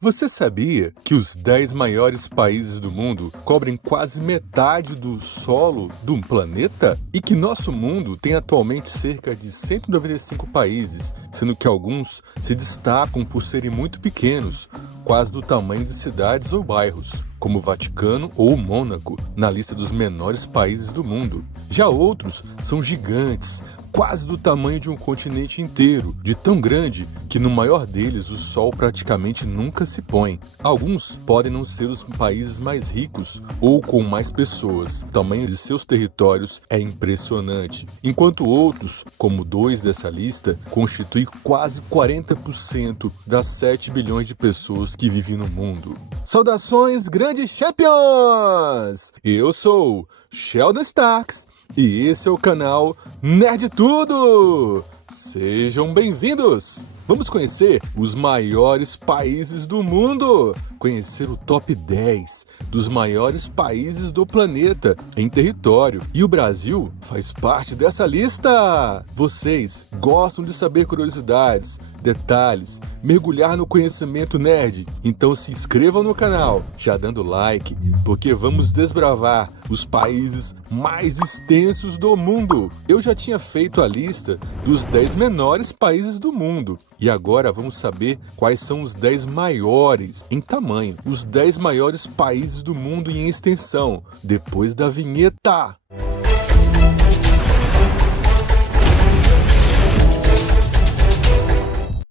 Você sabia que os 10 maiores países do mundo cobrem quase metade do solo do planeta? E que nosso mundo tem atualmente cerca de 195 países, sendo que alguns se destacam por serem muito pequenos, quase do tamanho de cidades ou bairros, como o Vaticano ou o Mônaco, na lista dos menores países do mundo. Já outros são gigantes, quase do tamanho de um continente inteiro, de tão grande que no maior deles o sol praticamente nunca se põe. Alguns podem não ser os países mais ricos ou com mais pessoas, o tamanho de seus territórios é impressionante, enquanto outros, como 2 dessa lista, constituem quase 40% das 7 bilhões de pessoas que vivem no mundo. Saudações, grandes champions! Eu sou Sheldon Starks e esse é o canal Nerd Tudo! Sejam bem-vindos! Vamos conhecer os maiores países do mundo! Conhecer o top 10 dos maiores países do planeta em território. E o Brasil faz parte dessa lista! Vocês gostam de saber curiosidades, detalhes, mergulhar no conhecimento nerd? Então se inscrevam no canal, já dando like, porque vamos desbravar os países mais extensos do mundo. Eu já tinha feito a lista dos 10 menores países do mundo. E agora vamos saber quais são os 10 maiores em tamanho, os 10 maiores países do mundo em extensão, depois da vinheta.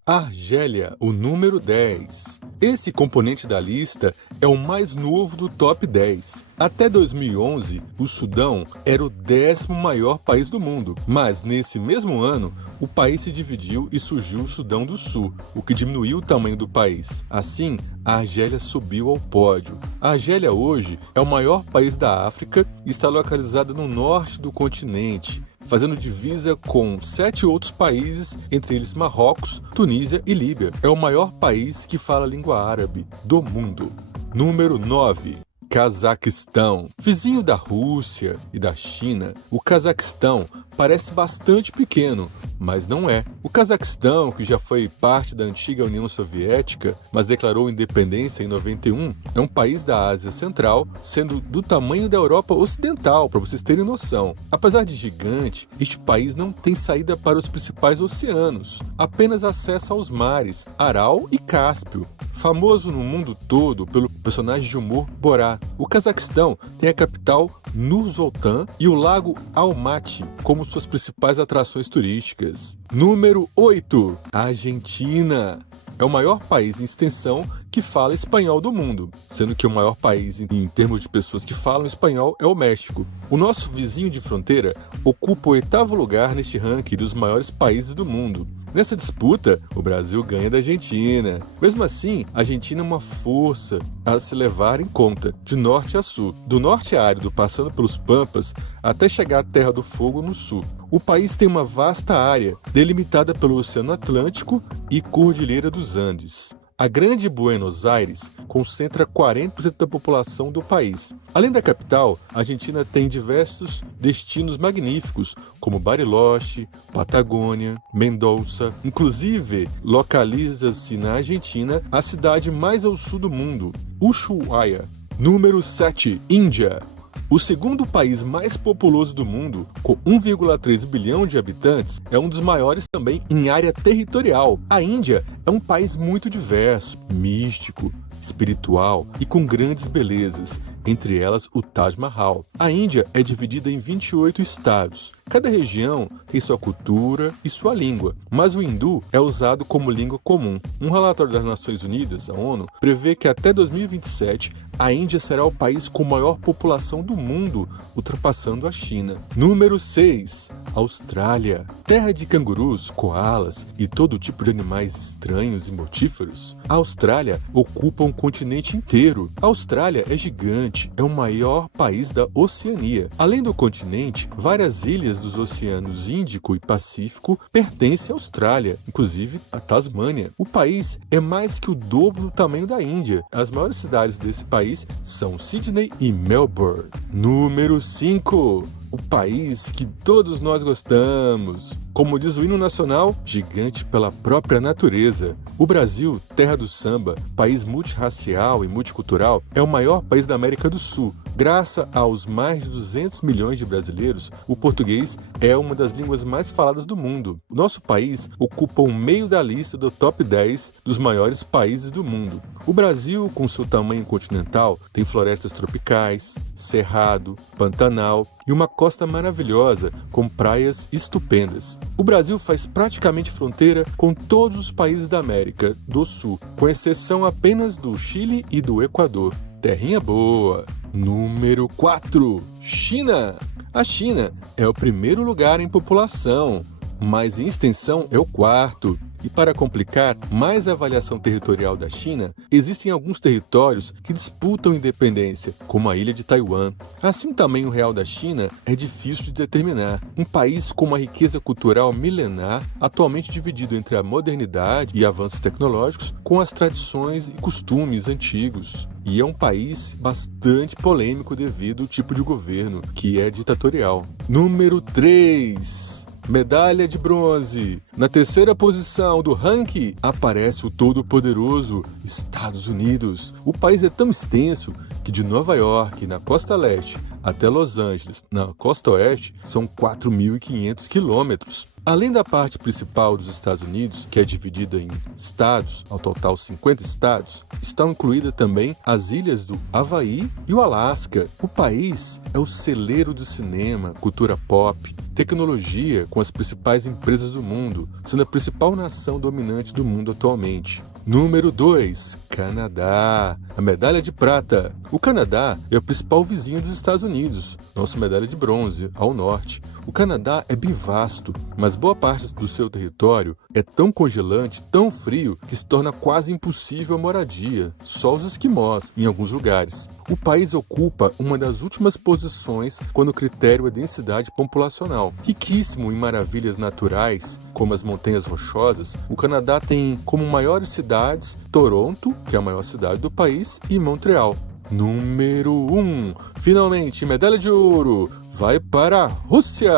Argélia, o número 10. Esse componente da lista é o mais novo do top 10. Até 2011, o Sudão era o 10º maior país do mundo, mas nesse mesmo ano, o país se dividiu e surgiu o Sudão do Sul, o que diminuiu o tamanho do país. Assim, a Argélia subiu ao pódio. A Argélia hoje é o maior país da África e está localizado no norte do continente, fazendo divisa com 7 outros países, entre eles Marrocos, Tunísia e Líbia. É o maior país que fala a língua árabe do mundo. Número 9. Cazaquistão. Vizinho da Rússia e da China, o Cazaquistão parece bastante pequeno, mas não é. O Cazaquistão, que já foi parte da antiga União Soviética, mas declarou independência em 91, é um país da Ásia Central, sendo do tamanho da Europa Ocidental, para vocês terem noção. Apesar de gigante, este país não tem saída para os principais oceanos, apenas acesso aos mares Aral e Cáspio. Famoso no mundo todo pelo personagem de humor Borat, o Cazaquistão tem a capital Nur-Sultan e o lago Almaty como suas principais atrações turísticas. Número 8. Argentina. É o maior país em extensão que fala espanhol do mundo, sendo que o maior país em termos de pessoas que falam espanhol é o México. O nosso vizinho de fronteira ocupa o 8º lugar neste ranking dos maiores países do mundo. Nessa disputa, o Brasil ganha da Argentina. Mesmo assim, a Argentina é uma força a se levar em conta, de norte a sul. Do norte árido, passando pelos Pampas, até chegar à Terra do Fogo no sul. O país tem uma vasta área, delimitada pelo Oceano Atlântico e Cordilheira dos Andes. A Grande Buenos Aires concentra 40% da população do país. Além da capital, a Argentina tem diversos destinos magníficos, como Bariloche, Patagônia, Mendoza. Inclusive, localiza-se na Argentina a cidade mais ao sul do mundo, Ushuaia. Número 7. Índia. O segundo país mais populoso do mundo, com 1,3 bilhão de habitantes, é um dos maiores também em área territorial. A Índia é um país muito diverso, místico, espiritual e com grandes belezas, entre elas o Taj Mahal. A Índia é dividida em 28 estados. Cada região tem sua cultura e sua língua, mas o hindu é usado como língua comum. Um relatório das Nações Unidas, a ONU, prevê que até 2027 a Índia será o país com maior população do mundo, ultrapassando a China. Número 6. Austrália. Terra de cangurus, coalas e todo tipo de animais estranhos e mortíferos. A Austrália ocupa um continente inteiro. A Austrália é gigante, é o maior país da Oceania. Além do continente, várias ilhas dos oceanos Índico e Pacífico pertencem à Austrália, inclusive a Tasmânia. O país é mais que o dobro do tamanho da Índia. As maiores cidades desse país são Sydney e Melbourne. Número 5. o país que todos nós gostamos. Como diz o hino nacional, gigante pela própria natureza. O Brasil, terra do samba, país multirracial e multicultural, é o maior país da América do Sul. Graças aos mais de 200 milhões de brasileiros, o português é uma das línguas mais faladas do mundo. O nosso país ocupa o meio da lista do top 10 dos maiores países do mundo. O Brasil, com seu tamanho continental, tem florestas tropicais, cerrado, pantanal e uma costa maravilhosa com praias estupendas. O Brasil faz praticamente fronteira com todos os países da América do Sul, com exceção apenas do Chile e do Equador. Terrinha boa! Número 4. China. A China é o primeiro lugar em população, mas em extensão é o quarto. E para complicar mais a avaliação territorial da China, existem alguns territórios que disputam independência, como a ilha de Taiwan. Assim, o tamanho real da China é difícil de determinar. Um país com uma riqueza cultural milenar, atualmente dividido entre a modernidade e avanços tecnológicos, com as tradições e costumes antigos. E é um país bastante polêmico devido ao tipo de governo, que é ditatorial. Número 3. Medalha de bronze. Na terceira posição do ranking aparece o todo-poderoso Estados Unidos. O país é tão extenso que de Nova York, na costa leste, até Los Angeles, na costa oeste, são 4.500 quilômetros. Além da parte principal dos Estados Unidos, que é dividida em estados, ao total 50 estados, estão incluídas também as ilhas do Havaí e o Alasca. O país é o celeiro do cinema, cultura pop, tecnologia com as principais empresas do mundo, sendo a principal nação dominante do mundo atualmente. Número 2. Canadá. A medalha de prata. O Canadá é o principal vizinho dos Estados Unidos, nossa medalha de bronze, ao norte. O Canadá é bem vasto, mas boa parte do seu território é tão congelante, tão frio, que se torna quase impossível a moradia, só os esquimós em alguns lugares. O país ocupa uma das últimas posições quando o critério é densidade populacional. Riquíssimo em maravilhas naturais, como as montanhas rochosas, o Canadá tem como maiores cidades Toronto, que é a maior cidade do país, e Montreal. Número 1. Finalmente, medalha de ouro vai para a Rússia.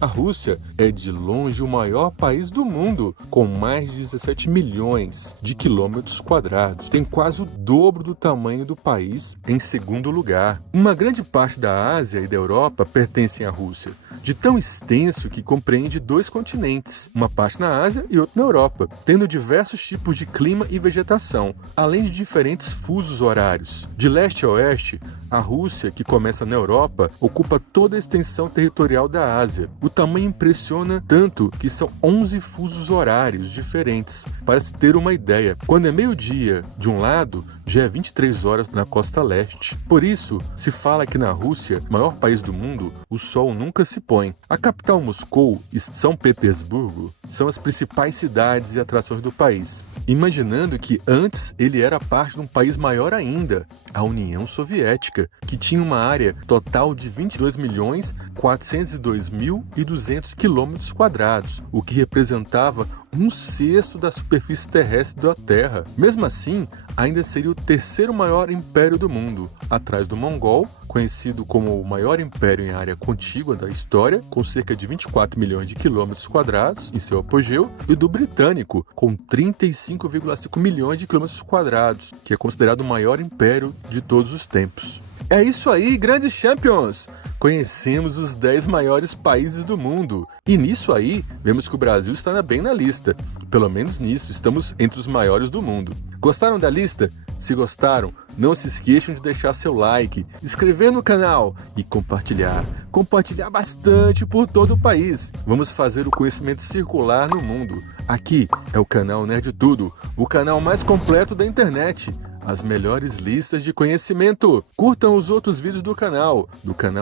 A Rússia é de longe o maior país do mundo, com mais de 17 milhões de quilômetros quadrados. Tem quase o dobro do tamanho do país em segundo lugar. Uma grande parte da Ásia e da Europa pertencem à Rússia, de tão extenso que compreende 2 continentes, uma parte na Ásia e outra na Europa, tendo diversos tipos de clima e vegetação, além de diferentes fusos horários. De leste a oeste, a Rússia, que começa na Europa, ocupa toda a extensão territorial da Ásia. O tamanho impressiona tanto que são 11 fusos horários diferentes. Para se ter uma ideia, quando é meio-dia de um lado, já é 23 horas na costa leste. Por isso, se fala que na Rússia, maior país do mundo, o sol nunca se põe. A capital Moscou e São Petersburgo são as principais cidades e atrações do país, imaginando que antes ele era parte de um país maior ainda, a União Soviética, que tinha uma área total de 22.402.200 quilômetros quadrados, o que representava 1/6 da superfície terrestre da Terra. Mesmo assim, ainda seria o terceiro maior império do mundo, atrás do Mongol, conhecido como o maior império em área contígua da história, com cerca de 24 milhões de quilômetros quadrados em seu apogeu, e do britânico, com 35,5 milhões de quilômetros quadrados, que é considerado o maior império de todos os tempos. É isso aí, grandes champions! Conhecemos os 10 maiores países do mundo. E nisso aí, vemos que o Brasil está bem na lista. Pelo menos nisso, estamos entre os maiores do mundo. Gostaram da lista? Se gostaram, não se esqueçam de deixar seu like, inscrever no canal e compartilhar. Compartilhar bastante por todo o país. Vamos fazer o conhecimento circular no mundo. Aqui é o canal Nerd Tudo, o canal mais completo da internet. As melhores listas de conhecimento. Curtam os outros vídeos do canal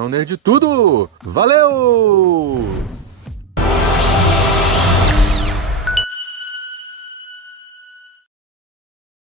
Nerd Tudo. Valeu!